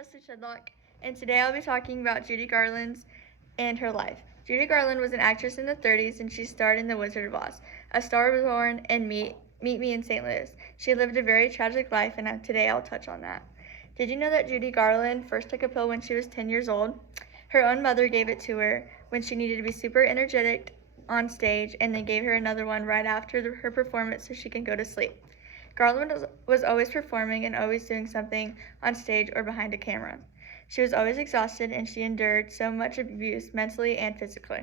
Leslie Shedlock, and today I'll be talking about Judy Garland and her life. Judy Garland was an actress in the 30s, and she starred in The Wizard of Oz, A Star Was Born, and Meet Me in St. Louis. She lived a very tragic life, and today I'll touch on that. Did you know that Judy Garland first took a pill when she was 10 years old? Her own mother gave it to her when she needed to be super energetic on stage, and then gave her another one right after her performance so she can go to sleep. Garland was always performing and always doing something on stage or behind a camera. She was always exhausted, and she endured so much abuse mentally and physically.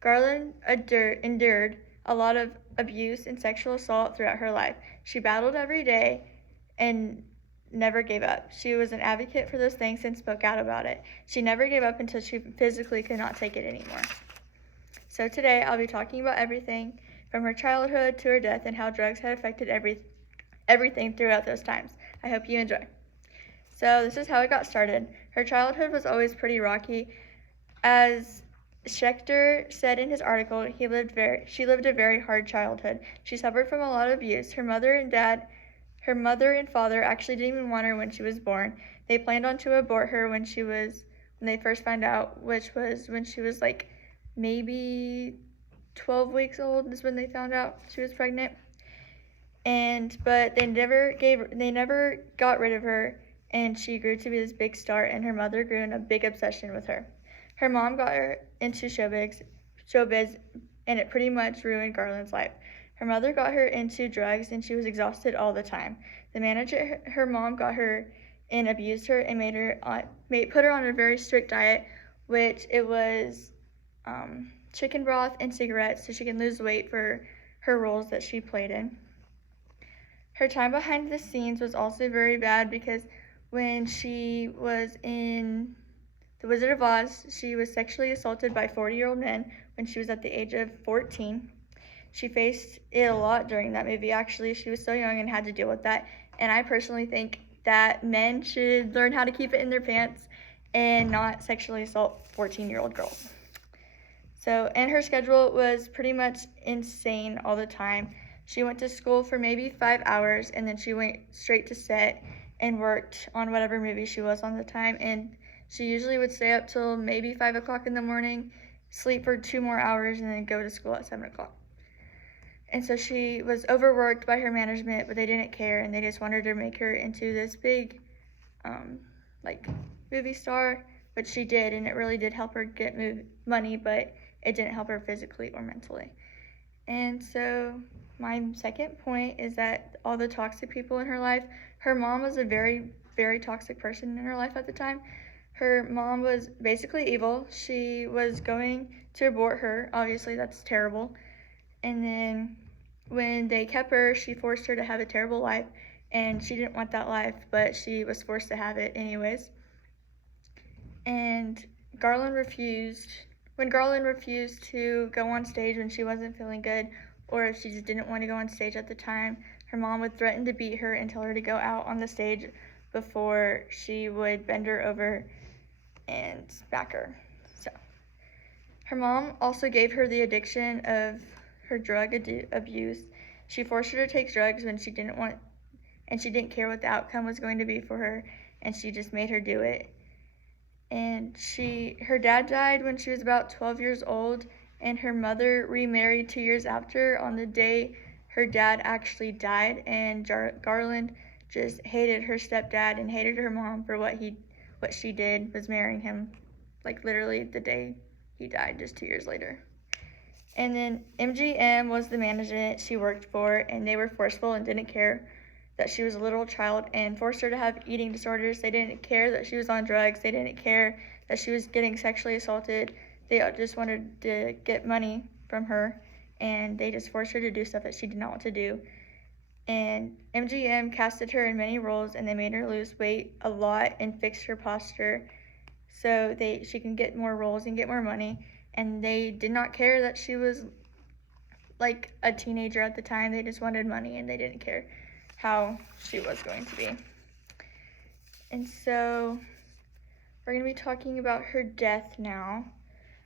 Garland endured a lot of abuse and sexual assault throughout her life. She battled every day and never gave up. She was an advocate for those things and spoke out about it. She never gave up until she physically could not take it anymore. So today I'll be talking about everything from her childhood to her death and how drugs had affected everything throughout those times. I hope you enjoy. So this is how it got started. Her childhood was always pretty rocky. As Schechter said in his article, she lived a very hard childhood. She suffered from a lot of abuse. Her mother and father actually didn't even want her when she was born. They planned on to abort her when they first found out, which was when she was like maybe 12 weeks old is when they found out she was pregnant. But they never got rid of her, and she grew to be this big star, and her mother grew in a big obsession with her. Her mom got her into showbiz, and it pretty much ruined Garland's life. Her mother got her into drugs, and she was exhausted all the time. The manager her mom got her and abused her and put her on a very strict diet, which it was chicken broth and cigarettes so she can lose weight for her roles that she played in. Her time behind the scenes was also very bad because when she was in The Wizard of Oz, she was sexually assaulted by 40-year-old men when she was at the age of 14. She faced it a lot during that movie, actually. She was so young and had to deal with that. And I personally think that men should learn how to keep it in their pants and not sexually assault 14-year-old girls. And her schedule was pretty much insane all the time. She went to school for maybe 5 hours, and then she went straight to set and worked on whatever movie she was on the time. And she usually would stay up till maybe 5 o'clock in the morning, sleep for 2 more hours, and then go to school at 7 o'clock. And so she was overworked by her management, but they didn't care, and they just wanted to make her into this big, movie star, which she did, and it really did help her get money, but it didn't help her physically or mentally. And so my second point is that all the toxic people in her life, her mom was a very, very toxic person in her life at the time. Her mom was basically evil. She was going to abort her. Obviously, that's terrible. And then when they kept her, she forced her to have a terrible life, and she didn't want that life, but she was forced to have it anyways. And when Garland refused to go on stage when she wasn't feeling good, or if she just didn't want to go on stage at the time, her mom would threaten to beat her and tell her to go out on the stage before she would bend her over and smack her. So her mom also gave her the addiction of her drug abuse. She forced her to take drugs when she didn't want, and she didn't care what the outcome was going to be for her, and she just made her do it. And her dad died when she was about 12 years old, and her mother remarried 2 years after on the day her dad actually died, and Garland just hated her stepdad and hated her mom for what she did, was marrying him, like literally the day he died, just 2 years later. And then MGM was the management she worked for, and they were forceful and didn't care that she was a little child and forced her to have eating disorders. They didn't care that she was on drugs. They didn't care that she was getting sexually assaulted. They just wanted to get money from her, and they just forced her to do stuff that she did not want to do. And MGM casted her in many roles, and they made her lose weight a lot and fix her posture so she can get more roles and get more money. And they did not care that she was like a teenager at the time. They just wanted money, and they didn't care how she was going to be. And so we're going to be talking about her death now.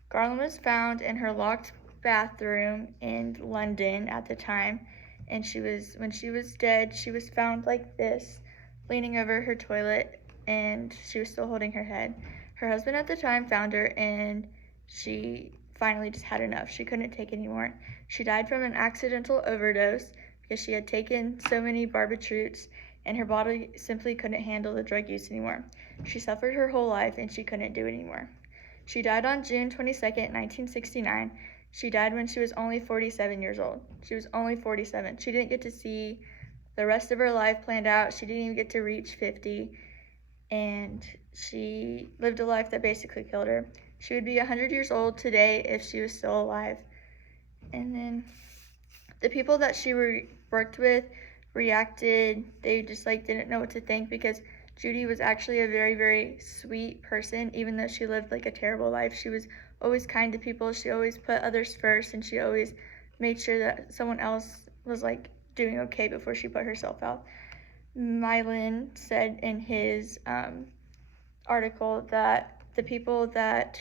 Garland was found in her locked bathroom in London at the time, and when she was dead, she was found like this, leaning over her toilet, and she was still holding her head. Her husband at the time found her, and she finally just had enough. She couldn't take anymore. She died from an accidental overdose because she had taken so many barbiturates, and her body simply couldn't handle the drug use anymore. She suffered her whole life, and she couldn't do it anymore. She died on June 22nd, 1969. She died when she was only 47 years old. She was only 47. She didn't get to see the rest of her life planned out. She didn't even get to reach 50, and she lived a life that basically killed her. She would be 100 years old today if she was still alive. And then the people that she worked with reacted, they just didn't know what to think, because Judy was actually a very, very sweet person. Even though she lived a terrible life, she was always kind to people. She always put others first, and she always made sure that someone else was doing okay before she put herself out. Mylan said in his article that the people that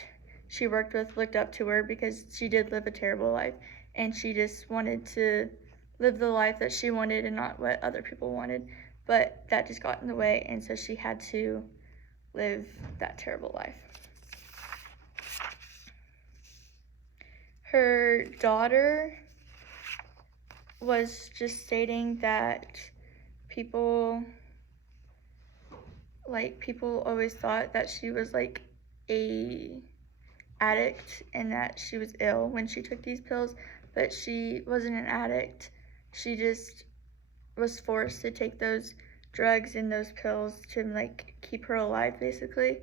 she worked with looked up to her because she did live a terrible life, and she just wanted to live the life that she wanted and not what other people wanted. But that just got in the way, and so she had to live that terrible life. Her daughter was just stating that people always thought that she was a addict and that she was ill when she took these pills, but she wasn't an addict. She just was forced to take those drugs and those pills to keep her alive, basically.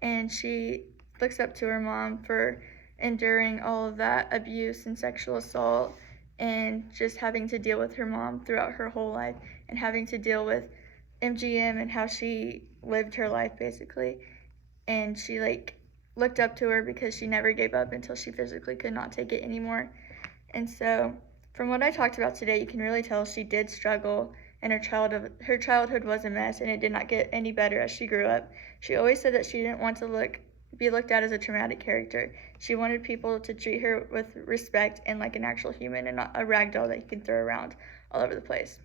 And she looks up to her mom for enduring all of that abuse and sexual assault, and just having to deal with her mom throughout her whole life, and having to deal with MGM and how she lived her life, basically. And she looked up to her because she never gave up until she physically could not take it anymore. And so from what I talked about today, you can really tell she did struggle, and her childhood was a mess, and it did not get any better as she grew up. She always said that she didn't want to be looked at as a traumatic character. She wanted people to treat her with respect and like an actual human, and not a rag doll that you can throw around all over the place.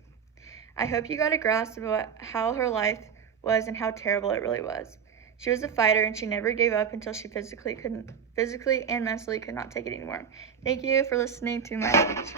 I hope you got a grasp of how her life was and how terrible it really was. She was a fighter, and she never gave up until she physically and mentally could not take it anymore. Thank you for listening to my speech.